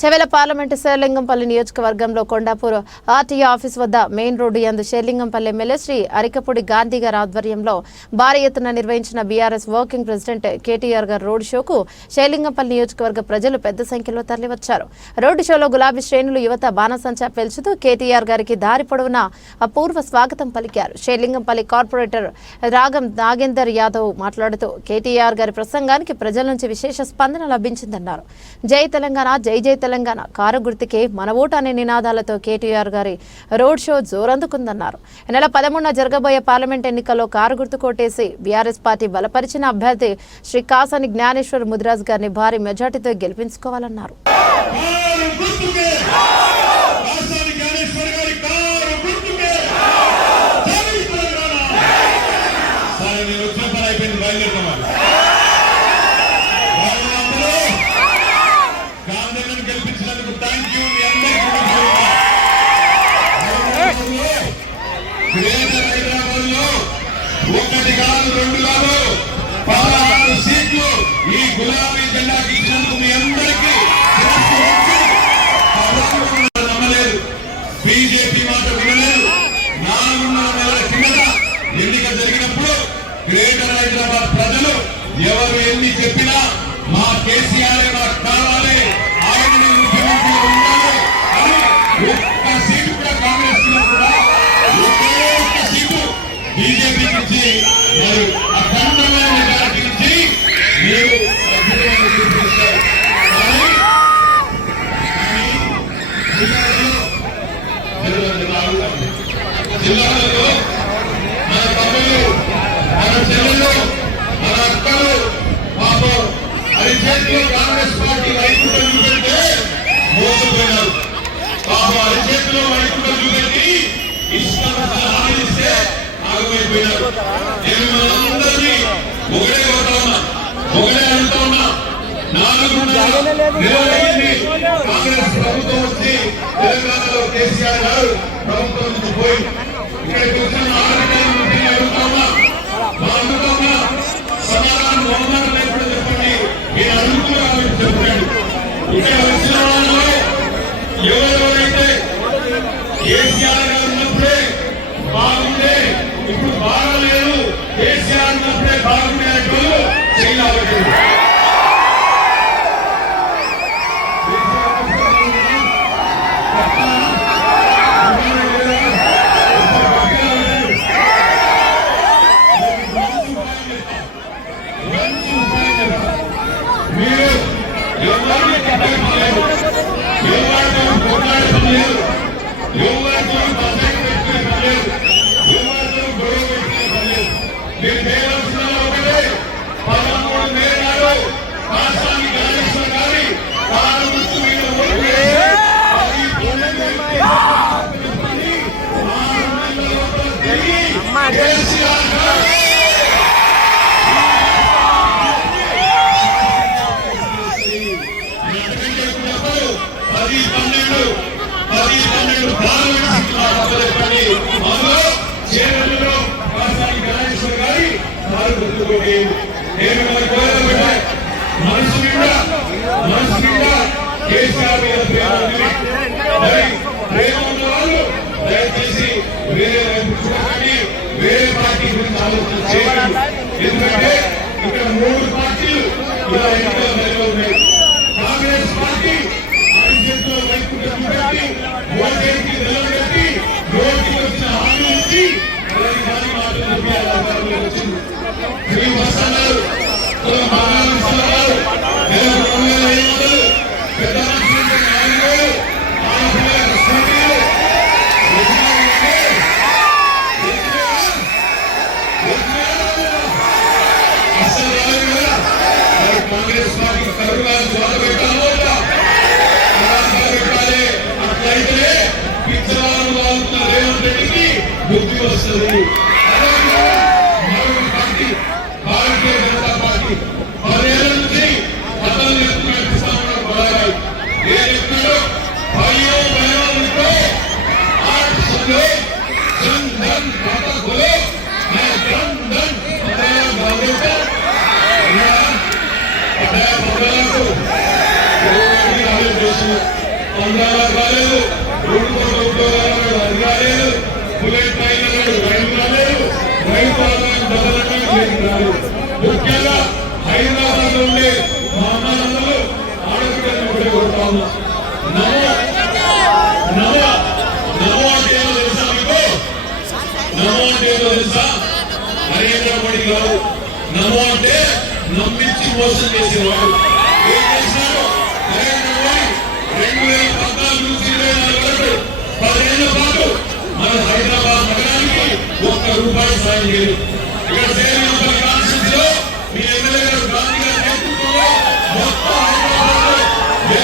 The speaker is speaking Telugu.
చెవెల పార్లమెంటు శేర్లింగంపల్లి నియోజకవర్గంలో కొండాపూర్ ఆర్టీఏ ఆఫీస్ వద్ద మెయిన్ రోడ్డు యందు శేర్లింగంపల్లి ఎమ్మెల్యే శ్రీ అరికపూడి గాంధీ గారి ఆధ్వర్యంలో భారీ ఎత్తున నిర్వహించిన బీఆర్ఎస్ వర్కింగ్ ప్రెసిడెంట్ కేటీఆర్ గారి రోడ్ షోకు శేర్లింగంపల్లి నియోజకవర్గ ప్రజలు పెద్ద సంఖ్యలో తరలివచ్చారు. రోడ్డు షోలో గులాబీ శ్రేణులు యువత బాణసంచా పేల్చుతూ కేటీఆర్ గారికి దారి పొడవునా అపూర్వ స్వాగతం పలికారు. షేర్లింగంపల్లి కార్పొరేటర్ రాగం నాగేందర్ యాదవ్ మాట్లాడుతూ కేటీఆర్ గారి ప్రసంగానికి ప్రజల నుంచి విశేష స్పందన లభించిందన్నారు. జై తెలంగాణ జై జై తెలంగాణ కారు గుర్తుకే మన ఓటు అనే నినాదాలతో కేటీఆర్ గారి రోడ్ షో జోరందుకుందన్నారు. నెల పదమూడున జరగబోయే పార్లమెంట్ ఎన్నికల్లో కారు గుర్తు కొట్టేసి బీఆర్ఎస్ పార్టీ బలపరిచిన అభ్యర్థి శ్రీ కాసాని జ్ఞానేశ్వర్ ముదిరాజ్ గారిని భారీ మెజార్టీతో గెలిపించుకోవాలన్నారు. గులాబీ జెండా ఇచ్చినందుకు మీ అందరికీ నమ్మలేదు బీజేపీ మాట వినలేదు. నాలుగున్నర నెలల కిందట ఎన్నిక జరిగినప్పుడు గ్రేటర్ హైదరాబాద్ ప్రజలు ఎవరు ఎన్ని చెప్పినా మా కేసీఆర్ మాకు కావాలి ఆయన ముఖ్యమంత్రి ఉండాలి అని ఒక్క సీటు కూడా కాంగ్రెస్ కూడా ఒకే ఒక్క సీటు బీజేపీకి ఇచ్చి మరి జిల్లాలలో మన తమ్ముళ్ళు మన చెల్లెళ్ళు మన అక్కలు పాపం అరిచేతిలో కాంగ్రెస్ పార్టీ వైకుంఠం చూపెడితే మోసపోయినారు పాపం అరిచేతిలో వైకుంఠం చూపెట్టి ఇష్టం ఆనందిస్తే ఆగమైపోయినారు. నేను మనందరినీ ఒకటే అంటూ ఉన్నా నాలుగున్నర కాంగ్రెస్ ప్రభుత్వం వచ్చి తెలంగాణలో కేసీఆర్ గారు ప్రభుత్వం నుంచి పోయి సమాధానం లేకుండా చెప్పండి నేను చెప్పండి ఇక్కడ వచ్చిన వాళ్ళు ఎవరు గుర్తుకోండి నేను కోరిక పెట్టా మనసు నిండా మనసు నిండా కేసీఆర్ మీద ప్రేమ ప్రేమ ఉన్న వాళ్ళు దయచేసి వేరే వైపు చూడకండి. వేరే పార్టీ గురించి ఆలోచన చేయండి ఎందుకంటే ఇక్కడ మూడు పార్టీలు ఇలా అధికారంలోకి బస్ అన్నారు పంద్రాల కాలేదు రెండు కోట్ల ఉద్యోగాలు అది కాలేదు బుల్లెట్ ట్రైన్ అన్నాడు రైలు రాలేదు రైతు ఆదాయం డబల్ రాలేదు ముఖ్యంగా హైదరాబాద్లో ఉండే మా ఆడపిల్లలు కొడతా ఉన్నా అంటే తెలుసా మీకు? అంటే తెలుసా? నరేంద్ర మోడీ గారు అంటే నమ్మించి మోసం చేసేవాడు. ఏం చేసినాడు నరేంద్ర మోడీ రెండు వేల పద్నాలుగు నుంచి ఇరవై నాలుగు వరకు పదిహేళ్ళ పాటు మన హైదరాబాద్ నగరానికి ఒక్క రూపాయి సాయం చేయలేదు.